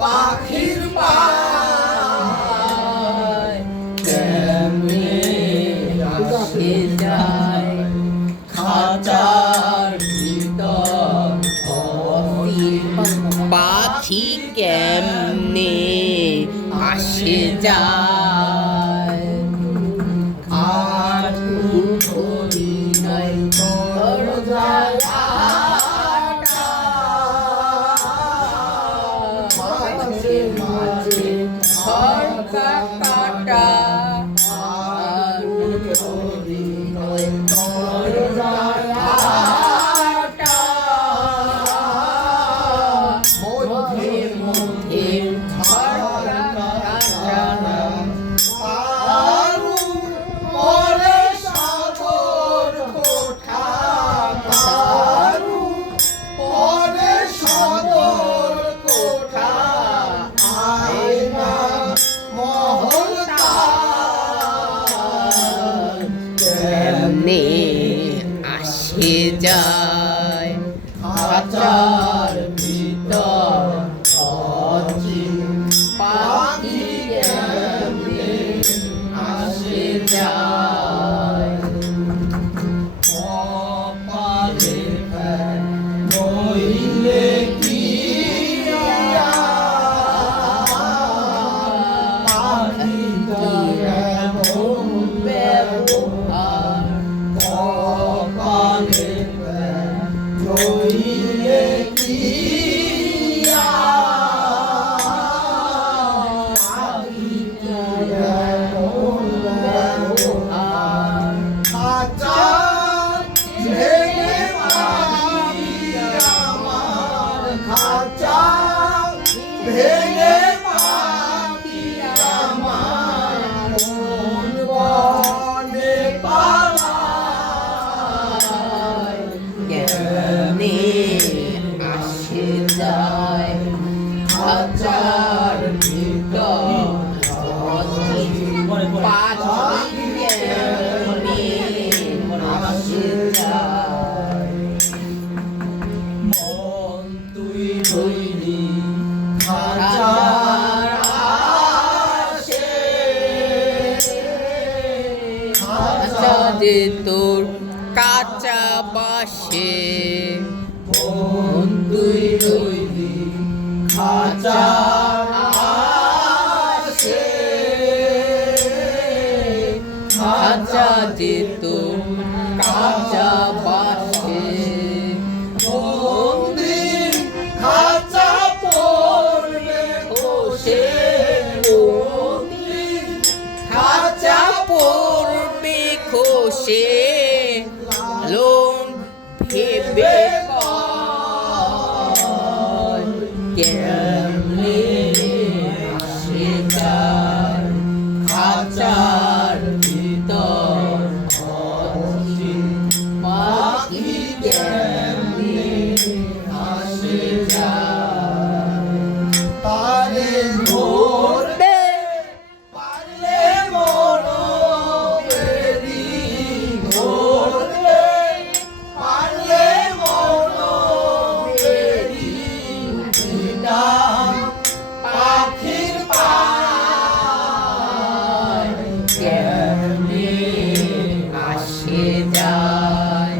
পাখির পায় কেমনে আসে যায় খাঁচার ভিতর পাখি কেমনে আসে যায় আর ধরি নাই দরজায় মাঝে মাঝে সরকা কাটা আর ধরি নাই দরজায় মধ্যে মধ্যে সরকা কাটা কেমনে আসে যায় খাঁচার ভিতর পাখি কেমনে আসে যায় কপালে নইলে কি নইলে কি খাঁচা ভেঙে পাখি আমার খাঁচা ভেঙে পাখি আমার কোন বনে পালায় কেমনে আসে যায় খাঁচার ভিতর পাখি কেমনে আসে যায় মন তুই রইলি খাঁচার আশে খাঁচা যে তোর কাঁচা বাসে মন তুই রইলি খাঁচা আসে খাঁচা যে তোর কাঁচা বাসে কোনদিন খাঁচা পড়বে খসে কোনদিন খাঁচা পড়বে খসে লোন ভেবে কেমনে আসে যায় খাঁচার ভিতর পাখি কেমনে আসে যায় পারে ধরতে পারলে মনো বেরি ধরতে পারলে মনো বেরি পাখির পায় কেমনে আসে যায়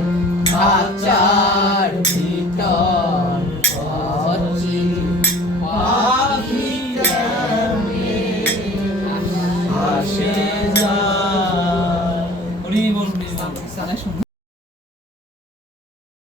খাঁচার ভিতর পাখি কেমনে আসে যায়।